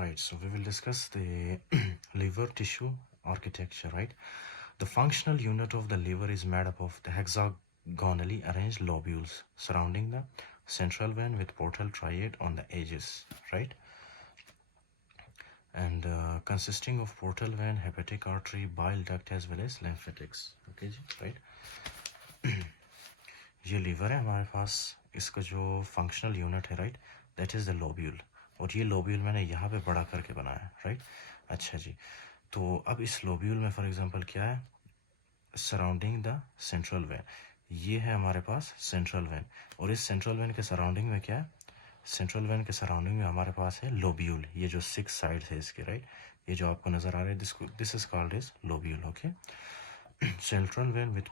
Right, so we will discuss the liver tissue architecture, right? The functional unit of the liver is made up of the hexagonally arranged lobules surrounding the central vein with portal triad on the edges, right? And consisting of portal vein, hepatic artery, bile duct as well as lymphatics. Okay, ji, right? ये liver है हमारे पास, इसका जो functional unit है, right, that is the lobule, और ये lobule मैंने यहाँ पे बड़ा करके बनाया है, राइट। अच्छा जी, तो अब इस लोब्यूल में फॉर एग्जांपल क्या है, सराउंडिंग द सेंट्रल वेन, ये है हमारे पास सेंट्रल वेन, और इस सेंट्रल वेन के सराउंडिंग में क्या है, सेंट्रल वेन के सराउंडिंग में हमारे पास है लोब्यूल, ये जो 6 साइड है इसके, राइट, ये जो आपको नज़र आ रहा है, this is called is lobule. Okay, central vein with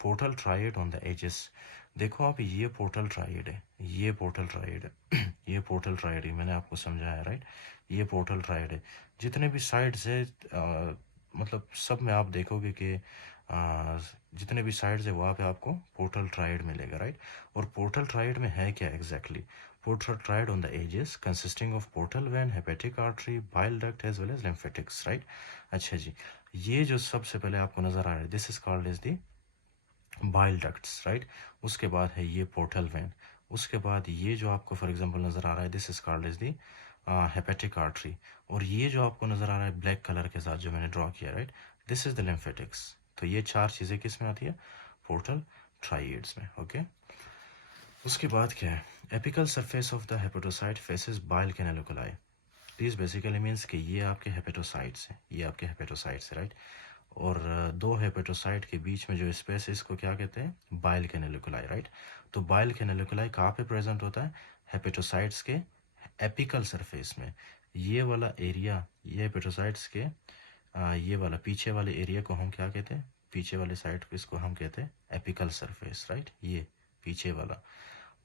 portal triad on the edges. देखो आप, ये पोर्टल ट्राइड है, ये पोर्टल ट्राइड है, ये पोर्टल ट्राइड है, मैंने आपको समझाया, राइट, ये पोर्टल ट्राइड है। जितने भी साइड्स है, मतलब सब में आप देखोगे कि जितने भी साइड्स है वहाँ पे आपको पोर्टल ट्राइड मिलेगा, राइट। और पोर्टल ट्राइड में है क्या exactly, portal triad on the edges consisting of portal vein, hepatic artery, bile duct as well as lymphatics, right. अच्छा जी, ये जो सबसे पहले आपको नजर आ रहा है, this is called is the bile ducts, right. उसके बाद है ये पोर्टल वेन, उसके बाद ये जो आपको फॉर एग्जांपल नज़र आ रहा है, this is called is the hepatic artery, और ये जो आपको नज़र आ रहा है ब्लैक कलर के साथ जो मैंने ड्रॉ किया, right, this is the lymphatics. तो ये 4 चीज़ें किस में आती है, पोर्टल ट्राइड्स में। ओके, उसके बाद क्या है, apical surface of the hepatocyte faces bile canaliculi. This basically means कि ये आपके हेपेटोसाइट्स हैं, ये आपके हेपेटोसाइट्स है, राइट। और दो हेपेटोसाइट के बीच में जो स्पेस है इसको क्या कहते हैं, बाइल कैनालिकुलाई, राइट। तो बाइल कैनालिकुलाई कहाँ पे प्रेजेंट होता है, हेपेटोसाइट्स के एपिकल सरफेस में। ये वाला एरिया, ये हेपेटोसाइट्स के ये वाला पीछे वाले एरिया को हम क्या कहते हैं, पीछे वाले साइड को इसको हम कहते हैं एपिकल सरफेस, राइट, ये पीछे वाला।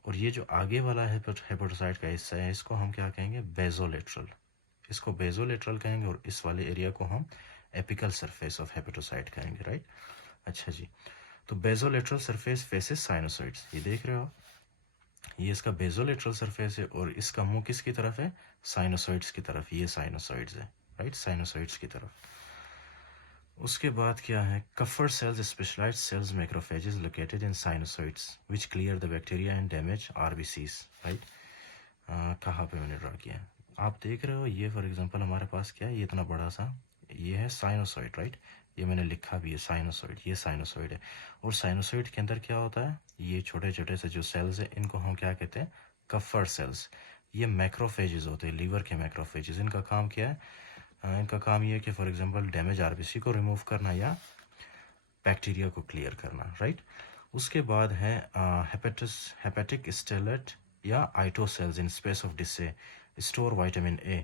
और ये जो आगे वाला हेपेटोसाइट का हिस्सा है इसको हम क्या कहेंगे, बेजोलेटरल, इसको बेजोलेटरल कहेंगे, और इस वाले एरिया को हम एपिकल सरफेस ऑफ हेपेटोसाइट कहेंगे, राइट। अच्छा जी, तो बेजोलेटरल सरफेस फेसेस साइनोसॉइड्स, ये देख रहे हो आप, ये इसका बेजोलेटरल सरफेस है, और इसका मुंह किसकी तरफ है, साइनोसॉइड्स की तरफ, ये साइनोसॉइड्स है, राइट, साइनोसॉइड्स की तरफ। उसके बाद क्या है, Kupffer cells specialised cells macrophages located in sinusoids which clear the bacteria and damage RBCs, right. कहाँ पे मैंने ड्रा किया है, आप देख रहे हो, ये फॉर एग्जांपल हमारे पास क्या है, ये इतना बड़ा सा, ये है साइनोसॉइड, राइट, ये मैंने लिखा भी है साइनोसॉइड, ये साइनोसॉइड है। और साइनोसॉइड के अंदर क्या होता है, ये छोटे छोटे से जो सेल्स है इनको हम क्या कहते हैं, कफर सेल्स। ये मैक्रोफेजेस होते हैं, लीवर के मैक्रोफेजेस। इनका काम क्या है, इनका काम ये है कि फॉर एग्जांपल डैमेज आरबीसी को रिमूव करना या बैक्टीरिया को क्लियर करना, राइट। उसके बाद है हेपेटिक स्टेलेट या Ito cells in space of Disse store vitamin A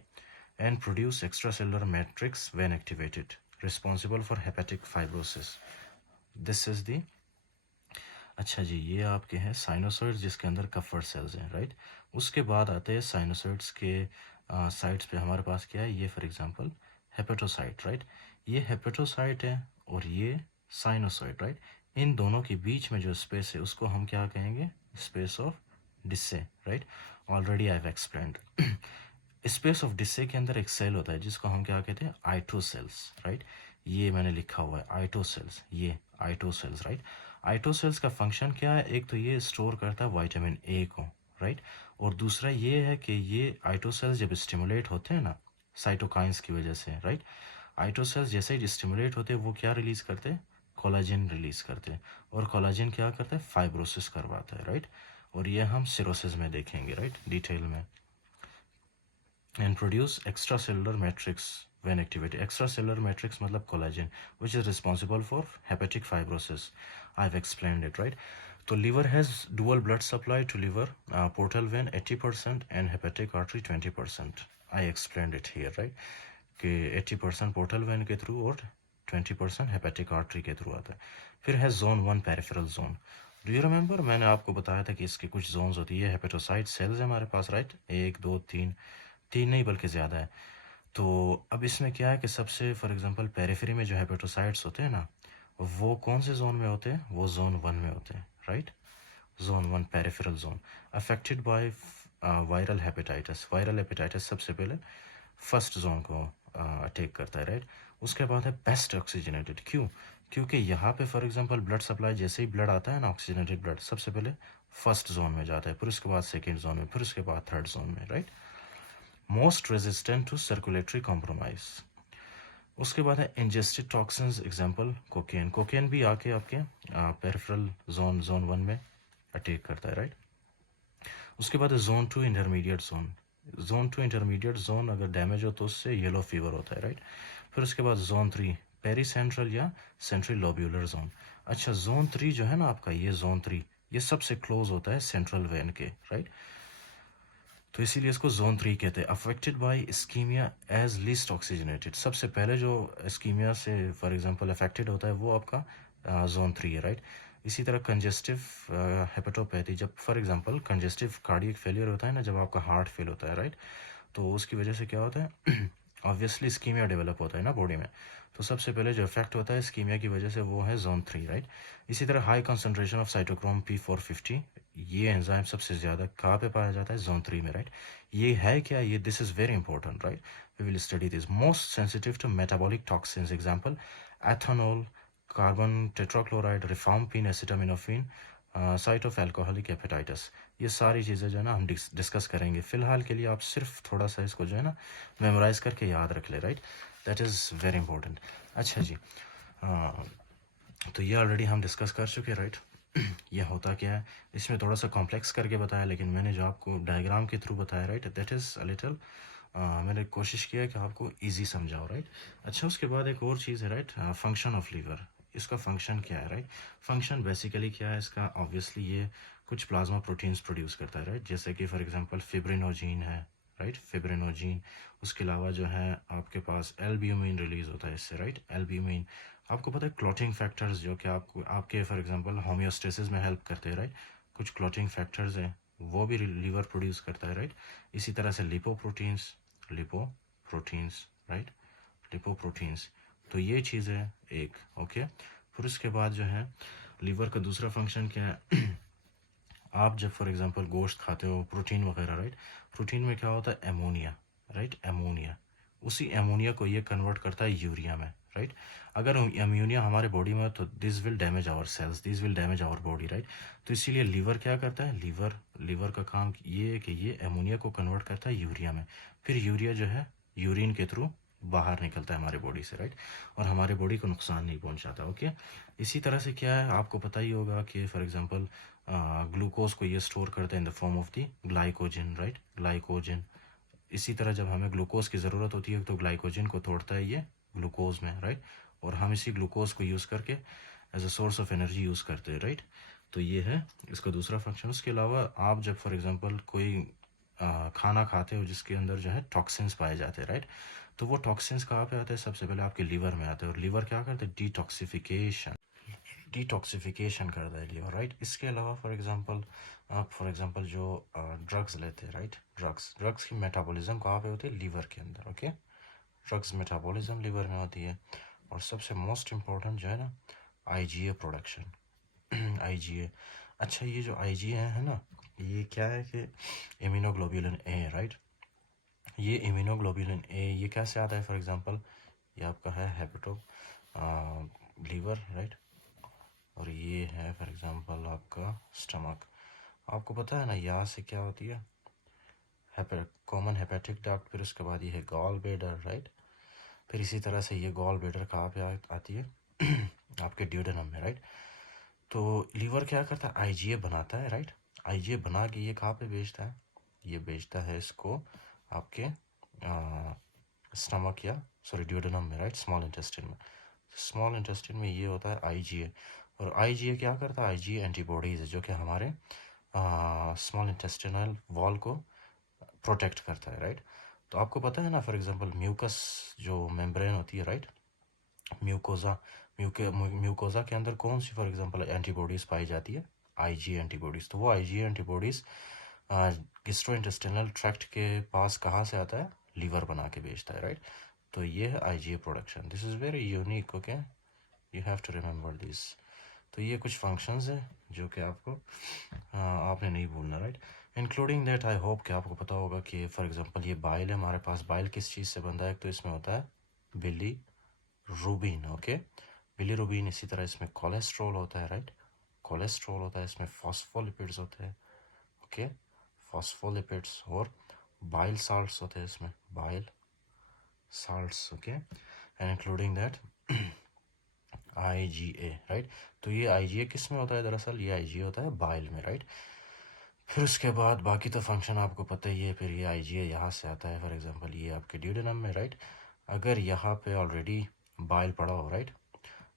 and produce extra cellular matrix when activated responsible for hepatic fibrosis, this is the. अच्छा जी, ये आपके हैं साइनोसॉइड्स जिसके अंदर कफर सेल्स हैं, राइट। उसके बाद आते हैं साइनोसॉइड्स के साइड्स पे हमारे पास क्या है, ये फॉर एग्जांपल हेपेटोसाइट, राइट, ये हेपेटोसाइट है और ये साइनोसॉइड, राइट। इन दोनों के बीच में जो स्पेस है उसको हम क्या कहेंगे, space of Disse, right, already I have explained. Space of Disse के अंदर एक सेल होता है जिसको हम क्या कहते हैं, आइटो सेल्स, राइट, ये मैंने लिखा हुआ है आइटो सेल्स, ये आइटो सेल्स, राइट। आइटो सेल्स का फंक्शन क्या है, एक तो ये स्टोर करता है विटामिन ए को, राइट, और दूसरा ये है कि ये आइटो सेल्स जब स्टिमुलेट होते हैं ना साइटोकाइंस की वजह से, राइट, आइटो सेल्स जैसे ही स्टिमुलेट होते हैं वो क्या रिलीज करते हैं, कोलाजन रिलीज करते हैं, और कोलाजन क्या करता है, फाइब्रोसिस करवाता है, राइट। और ये हम सिरोसिस में देखेंगे, राइट, डिटेल में। And produce extra cellular matrix when activated. Extracellular matrix मतलब collagen which is responsible for hepatic fibrosis. I've explained it, right? तो liver has dual blood supply to liver, portal vein 80% and hepatic artery 20%. I explained it here, right? कि 80% portal vein के through और 20% hepatic artery के through आता है। फिर है zone 1 peripheral zone. Do you remember, मैंने आपको बताया था कि इसकी कुछ जोन्स होती है, हेपेटोसाइट सेल्स है हमारे पास, राइट, 1 2 3, 3 नहीं बल्कि ज़्यादा है। तो अब इसमें क्या है कि सबसे फॉर एग्जांपल पेरिफेरी में जो हेपेटोसाइट्स होते हैं ना, वो कौन से जोन में होते हैं, वो जोन 1 में होते हैं, right, zone 1 peripheral zone affected by viral hepatitis. Viral hepatitis सबसे पहले फर्स्ट जोन को अटैक करता है, राइट। उसके बाद है बेस्ट ऑक्सीजनेटेड। क्यों? क्योंकि यहाँ पे फॉर एग्जांपल ब्लड सप्लाई, जैसे ही ब्लड आता है ना, ऑक्सीजनेटेड ब्लड सबसे पहले फर्स्ट जोन में जाता है, फिर उसके बाद सेकेंड जोन में, फिर उसके बाद थर्ड जोन में, right. Most resistant to circulatory compromise. उसके बाद है ingested toxins, example cocaine. Cocaine भी आके आपके पेरिफेरल जोन 1 में अटैक करता है, राइट। उसके बाद है zone 2 intermediate zone. Zone 2 intermediate zone अगर डैमेज हो तो उससे येलो फीवर होता है, राइट। फिर उसके बाद जोन 3 पेरी सेंट्रल या सेंट्रल लोब्यूलर जोन। अच्छा, जोन 3 जो है ना आपका, ये जोन 3 ये सबसे क्लोज होता है सेंट्रल वेन के, राइट। तो इसीलिए इसको जोन 3 कहते हैं। Affected by ischaemia as least oxygenated. सबसे पहले जो इस्कीमिया से फॉर एग्जांपल अफेक्टेड होता है वो आपका जोन 3 है, राइट। इसी तरह कंजेस्टिव हेपेटोपैथी, जब for example congestive cardiac failure होता है ना, जब आपका हार्ट फेल होता है, राइट, तो उसकी वजह से क्या होता है ऑब्वियसली स्कीमिया डेवलप होता है ना बॉडी में। तो सबसे पहले जो इफेक्ट होता है स्कीमिया की वजह से वो है जोन 3, राइट। इसी तरह high concentration of cytochrome P450, ये एंजाइम सबसे ज़्यादा कहाँ पे पाया जाता है? जोन 3 में, राइट। ये है क्या? ये this is very important, right. We will study this. Most sensitive to metabolic toxins, example ethanol, carbon tetrachloride, rifampin, acetaminophen, site of alcoholic hepatitis. ये सारी चीज़ें जो है ना हम डिस्कस करेंगे। फ़िलहाल के लिए आप सिर्फ थोड़ा सा इसको जो है ना मेमोराइज करके याद रख ले, right. That is very important. अच्छा जी, तो ये ऑलरेडी हम डिस्कस कर चुके, राइट। यह होता क्या है, इसमें थोड़ा सा कॉम्प्लेक्स करके बताया, लेकिन मैंने जो आपको डायग्राम के थ्रू बताया, right, that is a little मैंने कोशिश किया कि आपको इजी समझाओ, राइट। अच्छा, उसके बाद एक और चीज़ है, राइट, फंक्शन ऑफ लीवर। इसका फंक्शन क्या है, राइट। फंक्शन बेसिकली क्या है इसका, ऑब्वियसली ये कुछ प्लाज्मा प्रोटीन्स प्रोड्यूस करता है, राइट, जैसे कि फॉर एग्जांपल फिब्रिनोजीन है, राइट, फिब्रिनोजीन। उसके अलावा जो है आपके पास एल्ब्यूमिन रिलीज होता है इससे, राइट, एल्ब्यूमिन। आपको पता है क्लॉटिंग फैक्टर्स जो कि आपको आपके फॉर एग्जांपल होम्योस्टेसिस में हेल्प करते हैं, राइट। कुछ क्लॉटिंग फैक्टर्स हैं वो भी लीवर प्रोड्यूस करता है, राइट। इसी तरह से लिपोप्रोटीन्स, लिपोप्रोटीन्स, राइट, लिपोप्रोटीन्स। तो ये चीज़ है एक, ओके। फिर उसके बाद जो है लीवर का दूसरा फंक्शन क्या है आप जब फॉर एग्जांपल गोश्त खाते हो, प्रोटीन वगैरह, राइट, प्रोटीन में क्या होता है? Ammonia, right, ammonia. उसी एमोनिया को ये कन्वर्ट करता है यूरिया में, राइट। अगर एमोनिया हमारे बॉडी में हो तो this will damage our cells, this will damage our body, right. तो इसीलिए लीवर क्या करता है? लीवर का काम ये है कि ये एमोनिया को कन्वर्ट करता है यूरिया में। फिर यूरिया जो है यूरिन के थ्रू बाहर निकलता है हमारे बॉडी से, राइट, और हमारे बॉडी को नुकसान नहीं पहुंचाता, ओके। इसी तरह से क्या है आपको पता ही होगा कि फॉर एग्जांपल ग्लूकोज को ये स्टोर करता है in the form of the glycogen, right, glycogen. इसी तरह जब हमें ग्लूकोज की ज़रूरत होती है तो ग्लाइकोजन को तोड़ता है ये ग्लूकोज में, राइट, और हम इसी ग्लूकोज को यूज़ करके as a source of energy use करते हैं, राइट। तो ये है इसका दूसरा फंक्शन। उसके अलावा आप जब फॉर एग्जांपल कोई खाना खाते हो जिसके अंदर जो है टॉक्सिन्स पाए जाते हैं, राइट, तो वो टॉक्सिन्स कहाँ पे आते हैं? सबसे पहले आपके लीवर में आते हैं, और लीवर क्या करते हैं? डिटॉक्सिफिकेशन करता है लीवर, राइट। इसके अलावा फॉर एग्जांपल आप फॉर एग्जांपल जो ड्रग्स लेते हैं, राइट, ड्रग्स की मेटाबॉलिज्म कहाँ पे होती है? लीवर के अंदर, ओके। ड्रग्स मेटाबॉलिज्म लीवर में होती है। और सबसे मोस्ट इम्पोर्टेंट जो है ना आईजीए प्रोडक्शन आईजीए। अच्छा, ये जो आईजीए है ना, ये क्या है कि इम्यूनोग्लोबुलिन ए, राइट। ये इम्यूनोग्लोबुलिन ए ये कैसे आता है? फॉर एग्जांपल ये आपका है हेपेटो लीवर, राइट, और ये है फॉर एग्जांपल आपका स्टमक। आपको पता है ना यहाँ से क्या होती है? कॉमन हेपेटिक डक्ट, फिर उसके बाद ये है गॉल ब्लैडर, राइट। फिर इसी तरह से ये गॉल ब्लैडर कहाँ पे आती है? आपके ड्यूडेनम में, राइट। तो लीवर क्या करता है? आईजीए बनाता है, राइट। आईजीए बना के ये कहाँ पे बेचता है? ये बेचता है इसको आपके स्टमक या सॉरी ड्यूडेनम में, राइट, स्मॉल इंटेस्टाइन में। स्मॉल इंटेस्टाइन में ये होता है आईजीए। और आईजीए क्या करता है? आईजीए एंटीबॉडीज़ है जो कि हमारे स्मॉल इंटेस्टिनल वॉल को प्रोटेक्ट करता है, राइट। तो आपको पता है ना फॉर एग्जांपल म्यूकस जो मेम्ब्रेन होती है, राइट, म्यूकोजा, म्यूकोजा के अंदर कौन सी फॉर एग्जांपल एंटीबॉडीज़ पाई जाती है? IgA antibodies. तो वो आईजीए एंटीबॉडीज़ गैस्ट्रोइंटेस्टिनल ट्रैक्ट के पास कहाँ से आता है? लीवर बना के बेचता है, राइट। तो ये है IgA production. This is very unique, okay, you have to remember this. तो ये कुछ फंक्शंस हैं जो कि आपको आपने नहीं भूलना, right. Including that I hope कि आपको पता होगा कि फॉर एग्जांपल ये बाइल है हमारे पास। बाइल किस चीज़ से बनता है? तो इसमें होता है बिली रूबिन। ओके, बिली रूबिन। इसी तरह इसमें कोलेस्ट्रॉल होता है, राइट? कोलेस्ट्रॉल होता है, इसमें फॉस्फोलिपिड्स होते हैं। ओके, फॉस्फोलिपिड्स और बाइल साल्ट्स होते हैं इसमें, bile salts. Okay, and including that IgA, right? तो ये IgA किस में होता है? दरअसल ये IgA होता है बाइल में, राइट? फिर उसके बाद बाकी तो फंक्शन आपको पता ही है। फिर ये IgA यहाँ से आता है, फॉर एग्जांपल ये आपके ड्यूडेनम में, राइट? अगर यहाँ पे ऑलरेडी बाइल पड़ा हो, राइट,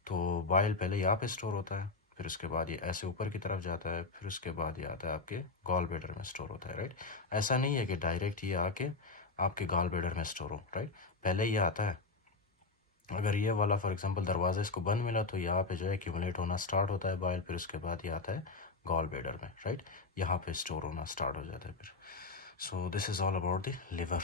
तो बाइल पहले यहाँ पे स्टोर होता है, फिर उसके बाद ये ऐसे ऊपर की तरफ जाता है, फिर उसके बाद ये आता है आपके गॉल ब्लैडर में स्टोर होता है, राइट? ऐसा नहीं है कि डायरेक्ट ये आके आपके गॉल ब्लैडर में स्टोर हो, राइट? पहले ये आता है। अगर ये वाला फॉर एग्जांपल दरवाज़ा इसको बंद मिला तो यहाँ पे जो है एक्यूमुलेट होना स्टार्ट होता है बाइल, फिर उसके बाद ये आता है गॉल ब्लैडर में, राइट? यहाँ पे स्टोर होना स्टार्ट हो जाता है फिर। So this is all about the liver.